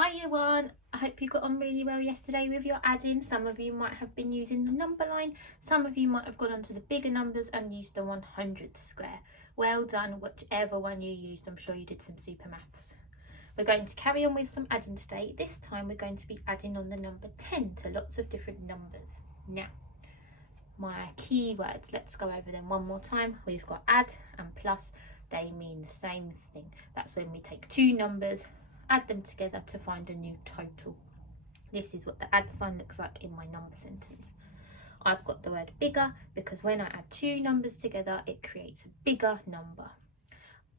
Hi everyone, I hope you got on really well yesterday with your adding. Some of you might have been using the number line, some of you might have gone on to the bigger numbers and used the 100 square. Well done, whichever one you used. I'm sure you did some super maths. We're going to carry on with some adding today. This time we're going to be adding on the number 10 to lots of different numbers. Now, my keywords, let's go over them one more time. We've got add and plus. They mean the same thing. That's when we take two numbers, add them together to find a new total. This is what the add sign looks like in my number sentence. I've got the word bigger because when I add two numbers together, it creates a bigger number.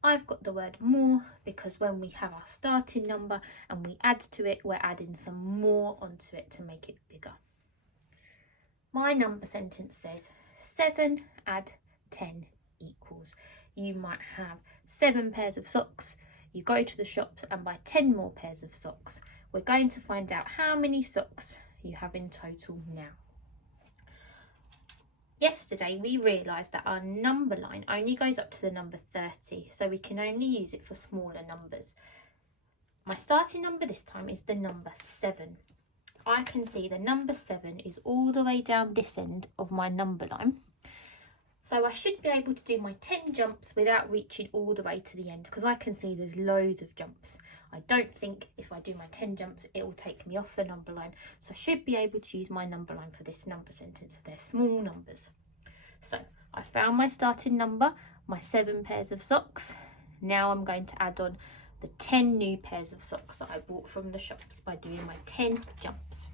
I've got the word more because when we have our starting number and we add to it, we're adding some more onto it to make it bigger. My number sentence says 7 add 10 equals. You might have 7 pairs of socks. You go to the shops and buy 10 more pairs of socks. We're going to find out how many socks you have in total now. Yesterday we realised that our number line only goes up to the number 30, so we can only use it for smaller numbers. My starting number this time is the number 7. I can see the number 7 is all the way down this end of my number line. So I should be able to do my 10 jumps without reaching all the way to the end because I can see there's loads of jumps. I don't think if I do my 10 jumps it will take me off the number line. So I should be able to use my number line for this number sentence. They're small numbers. So I found my starting number, my 7 pairs of socks. Now I'm going to add on the 10 new pairs of socks that I bought from the shops by doing my 10 jumps.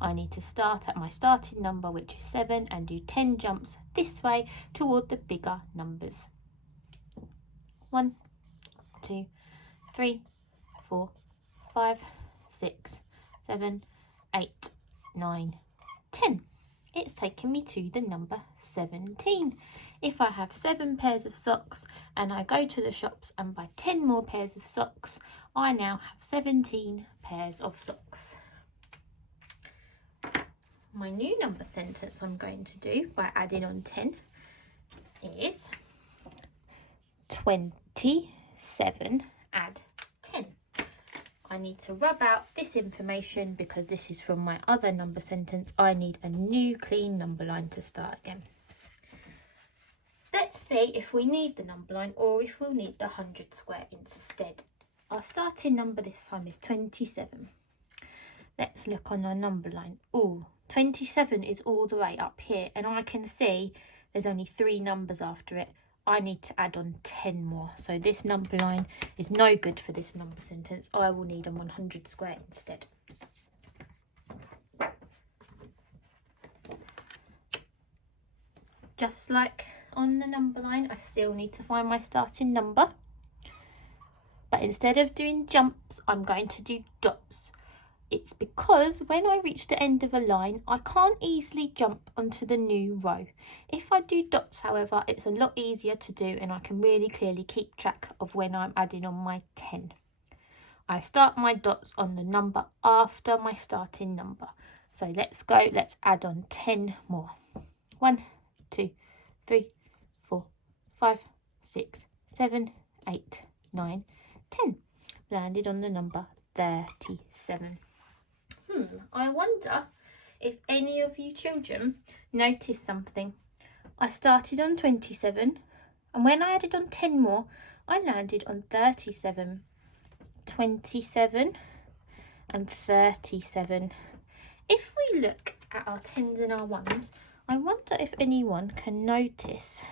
I need to start at my starting number, which is 7, and do 10 jumps this way toward the bigger numbers. 1, 2, 3, 4, 5, 6, 7, 8, 9, 10. It's taken me to the number 17. If I have 7 pairs of socks and I go to the shops and buy 10 more pairs of socks, I now have 17 pairs of socks. My new number sentence I'm going to do by adding on 10 is 27 add 10. I need to rub out this information because this is from my other number sentence. I need a new clean number line to start again. Let's see if we need the number line or if we'll need the 100 square instead. Our starting number this time is 27. Let's look on our number line. Ooh, 27 is all the way up here and I can see there's only 3 numbers after it. I need to add on 10 more. So this number line is no good for this number sentence. I will need a 100 square instead. Just like on the number line, I still need to find my starting number. But instead of doing jumps, I'm going to do dots. It's because when I reach the end of a line, I can't easily jump onto the new row. If I do dots, however, it's a lot easier to do and I can really clearly keep track of when I'm adding on my 10. I start my dots on the number after my starting number. So let's add on 10 more. 1, 2, 3, 4, 5, 6, 7, 8, 9, 10. Landed on the number 37. I wonder if any of you children noticed something. I started on 27 and when I added on 10 more, I landed on 37. 27 and 37. If we look at our 10s and our 1s, I wonder if anyone can notice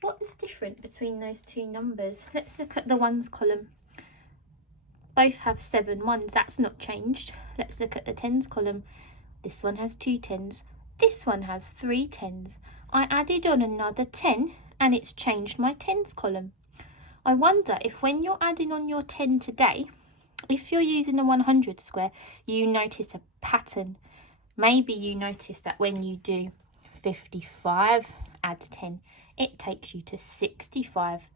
what is different between those two numbers. Let's look at the 1s column. Both have 7 1s, that's not changed. Let's look at the 10s column. This one has 2 10s. This one has 3 10s. I added on another 10 and it's changed my 10s column. I wonder if when you're adding on your 10 today, if you're using a 100 square, you notice a pattern. Maybe you notice that when you do 55 add 10, it takes you to 65.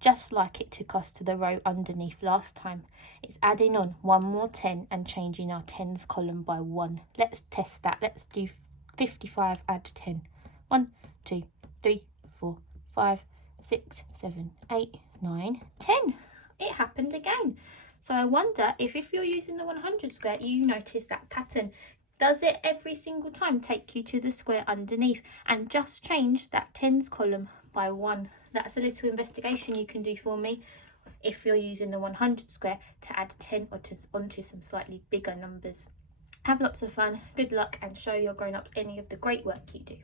Just like it took us to the row underneath last time. It's adding on one more 10 and changing our 10s column by 1. Let's test that. Let's do 55 add 10. 1, 2, 3, 4, 5, 6, 7, 8, 9, 10. It happened again. So I wonder if you're using the 100 square, you notice that pattern. Does it every single time take you to the square underneath and just change that tens column by 1? That's a little investigation you can do for me if you're using the 100 square to add 10 onto some slightly bigger numbers. Have lots of fun, good luck, and show your grown-ups any of the great work you do.